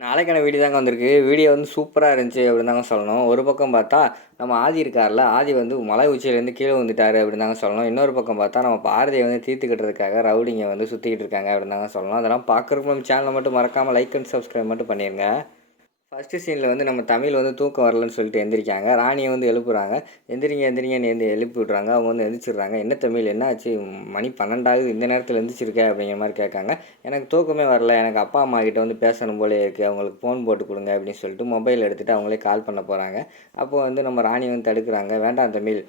நாளைக்கான வீடியோ தாங்க வந்திருக்கு. வீடியோ வந்து சூப்பரா இருந்துச்சு அப்படின்னு தாங்க சொல்லணும். ஒரு பக்கம் பார்த்தா, நம்ம ஆதி இருக்கார்ல, ஆதி வந்து மலை உச்சியிலேருந்து கீழ விழுந்துட்டாரு அப்படின்னு தாங்க சொல்லணும். இன்னொரு பக்கம் பார்த்தா, நம்ம பாரதிய வந்து தீர்த்துக்கிட்டதுக்காக ரவுடிங்க வந்து சுத்திக்கிட்டு இருக்காங்க அப்படின்னு தாங்க சொல்லணும். அதெல்லாம் பார்க்குறதுக்கு நம்ம சேனலை மட்டும் மறக்காம லைக் அண்ட் சப்ஸ்கிரைப் மட்டும் பண்ணிருங்க. ஃபர்ஸ்ட்டு சீனில் வந்து நம்ம தமிழ் வந்து தூக்கம் வரலன்னு சொல்லிட்டு எந்திரிக்காங்க. ராணியை வந்து எழுப்புறாங்க. எந்திரிங்க எந்திரிங்கன்னு எழுப்பி விட்றாங்க. அவங்க வந்து எந்திரிச்சிடுறாங்க. என்ன தமிழ் என்ன ஆச்சு? மணி 12 ஆகுது. இந்த நேரத்தில் எந்திரிச்சிருக்க அப்படிங்கிற மாதிரி கேட்காங்க. எனக்கு தூக்கமே வரல. எனக்கு அப்பா அம்மா கிட்ட வந்து பேசணும் போலே இருக்குது. அவங்களுக்கு ஃபோன் போட்டு கொடுங்க அப்படின்னு சொல்லிட்டு மொபைல் எடுத்துகிட்டு அவங்களே கால் பண்ண போகிறாங்க. அப்போ வந்து நம்ம ராணி வந்து தடுக்கிறாங்க. வேண்டாம் தமிழ்,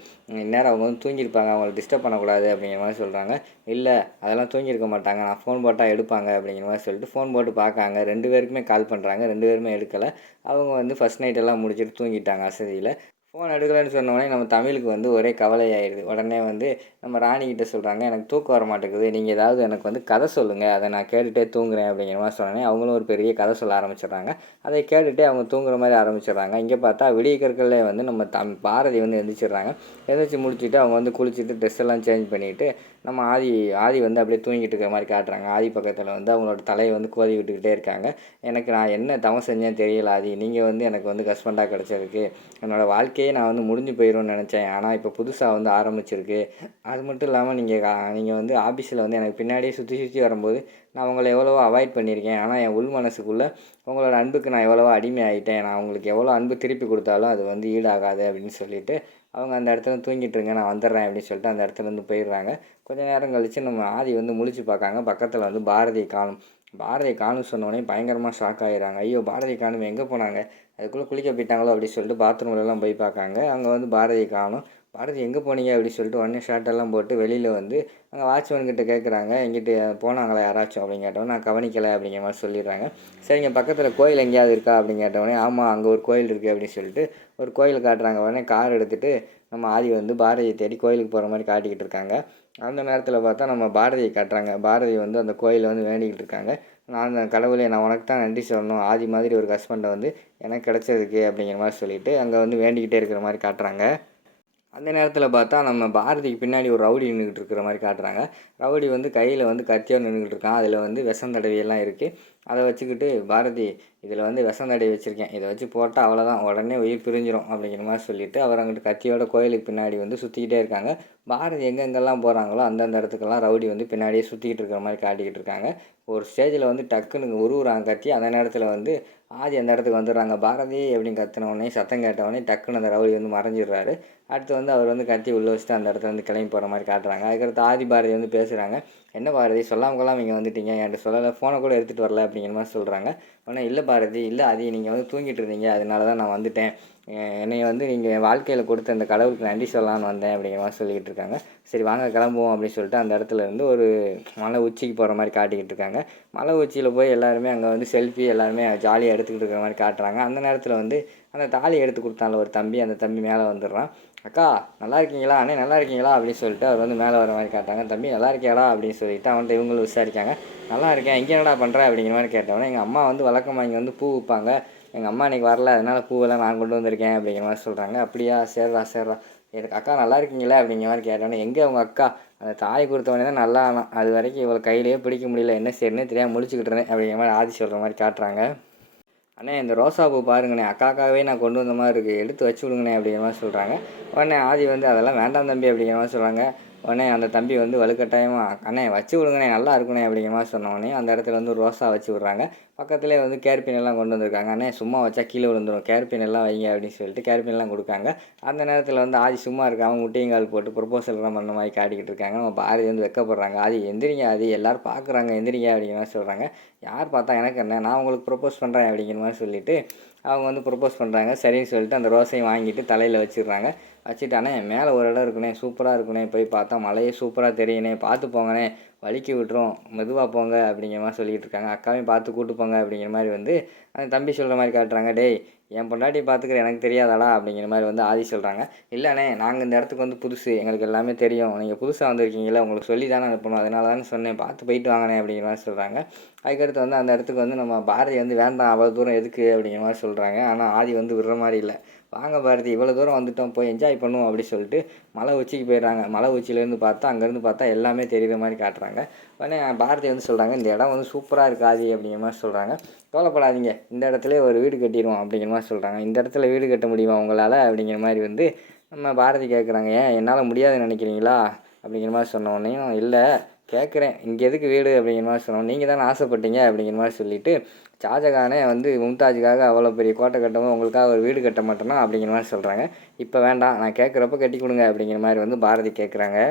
இந்நேரம் அவங்க வந்து தூங்கியிருப்பாங்க. அவங்கள டிஸ்டர்ப் பண்ணக்கூடாது அப்படிங்கிற மாதிரி சொல்கிறாங்க. இல்லை அதெல்லாம் தூங்கியிருக்க மாட்டாங்க. நான் ஃபோன் போட்டால் எடுப்பாங்க அப்படிங்கிற மாதிரி சொல்லிட்டு ஃபோன் போட்டு பார்க்காங்க. 2 பேருக்குமே கால் பண்ணுறாங்க. 2 பேருமே எடுக்கலை. அவங்க வந்து ஃபஸ்ட் நைட் எல்லாம் முடிச்சுட்டு தூங்கிட்டாங்க அசதியில். ஃபோன் எடுக்கலைன்னு சொன்னோடனே நம்ம தமிழுக்கு வந்து ஒரே கவலையாயிடுது. உடனே வந்து நம்ம ராணிகிட்ட சொல்கிறாங்க, எனக்கு தூக்கம் வர மாட்டேங்குது, நீங்கள் ஏதாவது எனக்கு வந்து கதை சொல்லுங்கள், அதை நான் கேட்டுகிட்டே தூங்குறேன் அப்படிங்கிற மாதிரி சொன்னோடனே அவங்களும் ஒரு பெரிய கதை சொல்ல ஆரம்பிச்சிடுறாங்க. அதை கேட்டுகிட்டே அவங்க தூங்குற மாதிரி ஆரம்பிச்சிடுறாங்க. இங்கே பார்த்தா விடிய கற்கள்லே வந்து நம்ம பாரதி வந்து எந்திரிச்சிடுறாங்க. எந்திரிச்சு முடிச்சுட்டு அவங்க வந்து குளிச்சுட்டு ட்ரெஸ் எல்லாம் சேஞ்ச் பண்ணிவிட்டு நம்ம ஆதி வந்து அப்படியே தூங்கிட்டு இருக்கிற மாதிரி காட்டுறாங்க. ஆதி பக்கத்தில் வந்து அவங்களோட தலையை வந்து கோதி விட்டுக்கிட்டே இருக்காங்க. எனக்கு நான் என்ன தவம் செஞ்சேன்னு தெரியல ஆதி, நீங்கள் வந்து எனக்கு வந்து ஹஸ்பண்டாக கிடச்சதுக்கு. என்னோடய வாழ்க்கையே நான் வந்து முடிஞ்சு போயிடும்னு நினச்சேன். ஆனால் இப்போ புதுசாக வந்து ஆரம்பிச்சிருக்கு. அது மட்டும் இல்லாமல் நீங்கள் வந்து ஆஃபீஸில் வந்து எனக்கு பின்னாடியே சுற்றி சுற்றி வரும்போது நான் உங்களை எவ்வளவோ அவாய்ட் பண்ணியிருக்கேன். ஆனால் என் உள் மனசுக்குள்ளே உங்களோட அன்புக்கு நான் எவ்வளவோ அடிமை ஆகிட்டேன். நான் உங்களுக்கு எவ்வளோ அன்பு திருப்பி கொடுத்தாலும் அது வந்து ஈடாகாது அப்படின்னு சொல்லிட்டு அவங்க அந்த இடத்துல தூங்கிட்டுருங்க, நான் வந்துடுறேன் அப்படின்னு சொல்லிட்டு அந்த இடத்துலேருந்து போயிடுறாங்க. கொஞ்சம் நேரம் கழித்து நம்ம ஆதி வந்து முழிச்சு பார்க்காங்க. பக்கத்தில் வந்து பாரதியை காணும். பாரதியை காணும் சொன்னோடனே பயங்கரமாக ஷாக் ஆகிடுறாங்க. ஐயோ பாரதி காணும், எங்கே போனாங்க? அதுக்குள்ளே குளிக்க போயிட்டாங்களோ அப்படின்னு சொல்லிட்டு பாத்ரூம்லலாம் போய் பார்க்காங்க. அங்கே வந்து பாரதியை காணும். பாரதி எங்கே போனீங்க அப்படின்னு சொல்லிட்டு உடனே ஷர்ட்டெல்லாம் போட்டு வெளியில் வந்து அங்கே வாட்ச்மேன்கிட்ட கேட்குறாங்க, எங்கிட்ட போனாங்களா யாராச்சும் அப்படின்னு கேட்டவொடனே நான் கவனிக்கலை அப்படிங்கிற மாதிரி சொல்லிடுறாங்க. சரிங்க பக்கத்தில் கோயில் எங்கேயாவது இருக்கா அப்படின்னு கேட்டவொடனே ஆமாம் அங்கே ஒரு கோயில் இருக்குது அப்படின்னு சொல்லிட்டு ஒரு கோயில் காட்டுறாங்க. உடனே கார் எடுத்துகிட்டு நம்ம ஆதி வந்து பாரதியை தேடி கோயிலுக்கு போகிற மாதிரி காட்டிக்கிட்டு இருக்காங்க. அந்த நேரத்தில் பார்த்தா நம்ம பாரதியை காட்டுறாங்க. பாரதி வந்து அந்த கோயிலில் வந்து வேண்டிக்கிட்டு இருக்காங்க. நான் அந்த கடவுளே, நான் உனக்கு தான் நன்றி சொல்லணும், ஆதி மாதிரி ஒரு ஹஸ்பண்டை வந்து எனக்கு கிடச்சதுக்கு அப்படிங்கிற மாதிரி சொல்லிவிட்டு அங்கே வந்து வேண்டிக்கிட்டே இருக்கிற மாதிரி காட்டுறாங்க. அந்த நேரத்தில் பார்த்தா நம்ம பாரதிக்கு பின்னாடி ஒரு ரவுடி நின்றுக்கிட்டு இருக்கிற மாதிரி காட்டுறாங்க. ரவுடி வந்து கையில் வந்து கத்தியோடு நின்றுக்கிட்டு இருக்கான். அதில் வந்து விஷம் தடவியெல்லாம் இருக்குது. அதை வச்சுக்கிட்டு பாரதி, இதில் வந்து விஷம் தடவி வச்சுருக்கேன், இதை வச்சு போட்டால் அவ்வளோதான், உடனே உயிர் பிரிஞ்சிடும் அப்படிங்கிற மாதிரி சொல்லிவிட்டு அவர் அங்கிட்டு கத்தியோட கோயிலுக்கு பின்னாடி வந்து சுற்றிக்கிட்டே இருக்காங்க. பாரதி எங்கெங்கெல்லாம் போகிறாங்களோ அந்தந்த இடத்துக்கெல்லாம் ரவுடி வந்து பின்னாடியே சுற்றிக்கிட்டு இருக்கிற மாதிரி காட்டிக்கிட்டு இருக்காங்க. ஒரு ஸ்டேஜில் வந்து டக்குன்னு உருவுறாங்க கத்தி. அந்த நேரத்தில் வந்து ஆதி அந்த இடத்துக்கு வந்துடுறாங்க. பாரதி அப்படின்னு கத்தினவுடனே சத்தம் கேட்டவுடனே டக்குன்னு அந்த ரவுடி வந்து மறைஞ்சிடுறாரு. அடுத்து வந்து அவர் வந்து கத்தி உள்ளே வச்சுட்டு அந்த இடத்துல வந்து கிளம்பி போகிற மாதிரி காட்டுறாங்க. அதுக்கடுத்து ஆதி பாரதி வந்து பேசுகிறாங்க. என்ன பாரதி சொல்லாமல் கொள்ளாமல் இங்கே வந்துட்டீங்க, என்கிட்ட சொல்லலை, ஃபோனை கூட எடுத்துகிட்டு வரல அப்படிங்கிற மாதிரி சொல்கிறாங்க. உடனே இல்லை பாரதி, இல்லை ஆதி, நீங்கள் வந்து தூங்கிட்டு இருந்தீங்க, அதனால தான் நான் வந்துட்டேன். என்னை வந்து நீங்கள் என் வாழ்க்கையில் கொடுத்த அந்த கடவுளுக்கு நன்றி சொல்லலான்னு வந்தேன் அப்படிங்கிற மாதிரி சொல்லிக்கிட்டு இருக்காங்க. சரி வாங்க கிளம்புவோம் அப்படின்னு சொல்லிட்டு அந்த இடத்துல இருந்து ஒரு மலை உச்சிக்கு போகிற மாதிரி காட்டிக்கிட்டு இருக்காங்க. மலை உச்சியில் போய் எல்லாருமே அங்கே வந்து செல்ஃபி எல்லாருமே ஜாலியாக எடுத்துக்கிட்டு இருக்கிற மாதிரி காட்டுறாங்க. அந்த நேரத்தில் வந்து அந்த தாலி எடுத்து கொடுத்தால ஒரு தம்பி, அந்த தம்பி மேலே வந்துடுறான். அக்கா நல்லா இருக்கீங்களா, அண்ணே நல்லா இருக்கீங்களா அப்படின்னு சொல்லிட்டு அவர் வந்து மேலே வர மாதிரி காட்டாங்க. தம்பி நல்லா இருக்கியாடா அப்படின்னு சொல்லிட்டு அவன்கிட்ட இவங்களும் விசாரிக்காங்க. நல்லா இருக்கேன், இங்கே என்னடா பண்ணுற அப்படிங்கிற மாதிரி கேட்டவொடனே எங்கள் அம்மா வந்து வழக்கமாக இங்கே வந்து பூ விற்பாங்க, எங்கள் அம்மா இன்றைக்கி வரல, அதனால் பூவெல்லாம் நான் கொண்டு வந்திருக்கேன் அப்படிங்கிற மாதிரி சொல்கிறாங்க. அப்படியா, சரிடா சரிடா, எனக்கு அக்கா நல்லா இருக்கீங்களா அப்படிங்கிற மாதிரி கேட்டவொடனே எங்கே அவங்க அக்கா, அந்த தாலி கொடுத்தவொடனே தான் நல்லா ஆனான், அது வரைக்கும் இவளை கையிலேயே பிடிக்க முடியல, என்ன செய்யணும்னே தெரியாமல் முழிச்சுக்கிட்டு இருந்தேன் அப்படிங்கிற மாதிரி ஆதி சொல்கிற மாதிரி காட்டுறாங்க. அண்ணே இந்த ரோசா பூ பாருங்கண்ணே, அக்காக்காகவே நான் கொண்டு வந்த மாதிரி இருக்குது, எடுத்து வச்சு விடுங்கண்ணே அப்படிங்கிற மாதிரி சொல்கிறாங்க. உடனே ஆதி வந்து அதெல்லாம் வேண்டாம் தம்பி அப்படிங்கிற மாதிரி சொல்கிறாங்க. உடனே அந்த தம்பி வந்து வலுக்கட்டாயமாக அண்ணே வச்சு விடுங்கண்ணே நல்லா இருக்குண்ணே அப்படிங்கிற மாதிரி சொன்னோடனே அந்த இடத்துல வந்து ஒரு ரோசா வச்சு விட்றாங்க. பக்கத்துலேயே வந்து கேர்பின் எல்லாம் கொண்டு வந்திருக்காங்க. அண்ணே சும்மா வச்சா கீழே விழுந்துடும், கேர்பின் எல்லாம் வைங்க அப்படின்னு சொல்லிட்டு கேர்பின் எல்லாம் கொடுக்காங்க. அந்த நேரத்தில் வந்து ஆதி சும்மா இருக்காமல் முட்டையங்கால் போட்டு ப்ரொப்போசல்லாம் பண்ண மாதிரி காட்டிக்கிட்டு இருக்காங்க. நம்ம பாரதி வந்து வெக்கப்படுறாங்க. ஆதி எந்திரிங்க ஆதி, எல்லோரும் பார்க்குறாங்க எந்திரிங்க அப்படிங்கிற மாதிரி சொல்கிறாங்க. யார் பார்த்தா எனக்கு என்ன, நான் உங்களுக்கு ப்ரொப்போஸ் பண்ணுறேன் அப்படிங்கிற மாதிரி சொல்லிவிட்டு அவங்க வந்து ப்ரொப்போஸ் பண்ணுறாங்க. சரின்னு சொல்லிட்டு அந்த ரோஸையும் வாங்கிட்டு தலையில் வச்சிடுறாங்க. வச்சுட்டானே மேலே ஒரு இடம் இருக்குண்ணே, சூப்பராக இருக்குண்ணே, போய் பார்த்தா மலையே சூப்பராக தெரியுண்ணே, பார்த்து போங்கண்ணே, வலிக்கி விட்டுரும், மெதுவாக போங்க அப்படிங்கிற மாதிரி சொல்லிக்கிட்டு இருக்காங்க. அக்காவையும் பார்த்து கூட்டு போங்க அப்படிங்கிற மாதிரி வந்து அந்த தம்பி சொல்கிற மாதிரி காட்டுறாங்க. டேய் என் பொண்டாட்டி பார்த்துக்கிற எனக்கு தெரியாதாடா அப்படிங்கிற மாதிரி வந்து ஆதி சொல்கிறாங்க. இல்லைண்ணே நாங்கள் இந்த இடத்துக்கு வந்து புதுசு, எங்களுக்கு எல்லாமே தெரியும், நீங்கள் புதுசாக வந்திருக்கீங்களா, உங்களுக்கு சொல்லி தானே அனுப்பணும், அதனால தானே சொன்னேன், பார்த்து போயிட்டு வாங்கினேன் அப்படிங்கிற மாதிரி சொல்கிறாங்க. அதுக்கடுத்து வந்து அந்த இடத்துக்கு வந்து நம்ம பாரதி வந்து வேண்டாம் அவ்வளோ தூரம் எதுக்கு அப்படிங்கிற மாதிரி சொல்கிறாங்க. ஆனால் ஆதி வந்து விடுற மாதிரி இல்லை. வாங்க பாரதி இவ்வளோ தூரம் வந்துட்டோம், போய் என்ஜாய் பண்ணுவோம் அப்படி சொல்லிட்டு மலை உச்சிக்கு போயிடுறாங்க. மலை உச்சியிலேருந்து பார்த்தா அங்கேருந்து பார்த்தா எல்லாமே தெரிகிற மாதிரி காட்டுறாங்க. உடனே பாரதி வந்து சொல்கிறாங்க, இந்த இடம் வந்து சூப்பராக இருக்குது ஆதி அப்படிங்கிற மாதிரி சொல்கிறாங்க. கவலைப்படாதீங்க, இந்த இடத்துலயே ஒரு வீடு கட்டிடுவோம் அப்படிங்கிற மாதிரி சொல்கிறாங்க. இந்த இடத்துல வீடு கட்ட முடியுமா உங்களால் அப்படிங்கிற மாதிரி வந்து நம்ம பாரதி கேட்குறாங்க. ஏன் என்னால் முடியாதுன்னு நினைக்கிறீங்களா அப்படிங்கிற மாதிரி சொன்ன உடனேயும், இல்லை கேட்குறேன், இங்கே எதுக்கு வீடு அப்படிங்கிற மாதிரி சொன்னோம், நீங்கள் தானே ஆசைப்பட்டீங்க அப்படிங்கிற மாதிரி சொல்லிவிட்டு, ஷாஜகானே வந்து மும்தாஜுக்காக அவ்வளோ பெரிய கோட்டை கட்டவும் உங்களுக்காக ஒரு வீடு கட்ட மாட்டேனா அப்படிங்கிற மாதிரி சொல்கிறாங்க. இப்போ வேண்டாம், நான் கேட்குறப்ப கட்டி கொடுங்க அப்படிங்கிற மாதிரி வந்து பாரதி கேட்குறாங்க.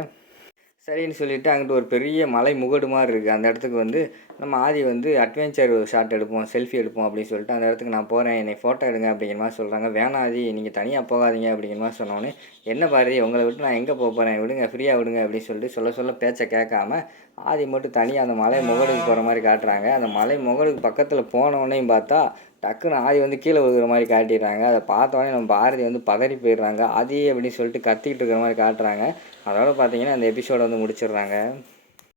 சரின்னு சொல்லிவிட்டு அங்கிட்டு ஒரு பெரிய மலை முகடு மாதிரி இருக்குது. அந்த இடத்துக்கு வந்து நம்ம ஆதி வந்து அட்வென்ச்சர் ஷாட் எடுப்போம், செல்ஃபி எடுப்போம் அப்படின்னு சொல்லிட்டு அந்த இடத்துக்கு நான் போகிறேன், என்னை ஃபோட்டோ எடுங்க அப்படிங்கிற மாதிரி சொல்கிறாங்க. வேணாம் ஆதி, நீங்கள் தனியாக போகாதீங்க அப்படிங்கிற மாதிரி சொன்னோன்னே, என்ன பாரதி உங்களை விட்டு நான் எங்கே போகிறேன், விடுங்க ஃப்ரீயாக விடுங்க அப்படின்னு சொல்லிட்டு சொல்ல பேச்சை கேட்காம ஆதி மட்டும் தனியாக அந்த மலை முகடுக்கு போகிற மாதிரி காட்டுறாங்க. அந்த மலை முகடுக்கு பக்கத்தில் போனோடனையும் பார்த்தா டக்குன்னு ஆதி வந்து கீழே விழுகிற மாதிரி காட்டிடுறாங்க. அதை பார்த்தோன்னே நம்ம பாரதி வந்து பதறி போயிடுறாங்க. ஆதி அப்படின்னு சொல்லிட்டு கத்திக்கிட்டு இருக்கிற மாதிரி காட்டுறாங்க. அதோட பார்த்தீங்கன்னா அந்த எபிசோடை வந்து முடிச்சிடுறாங்க.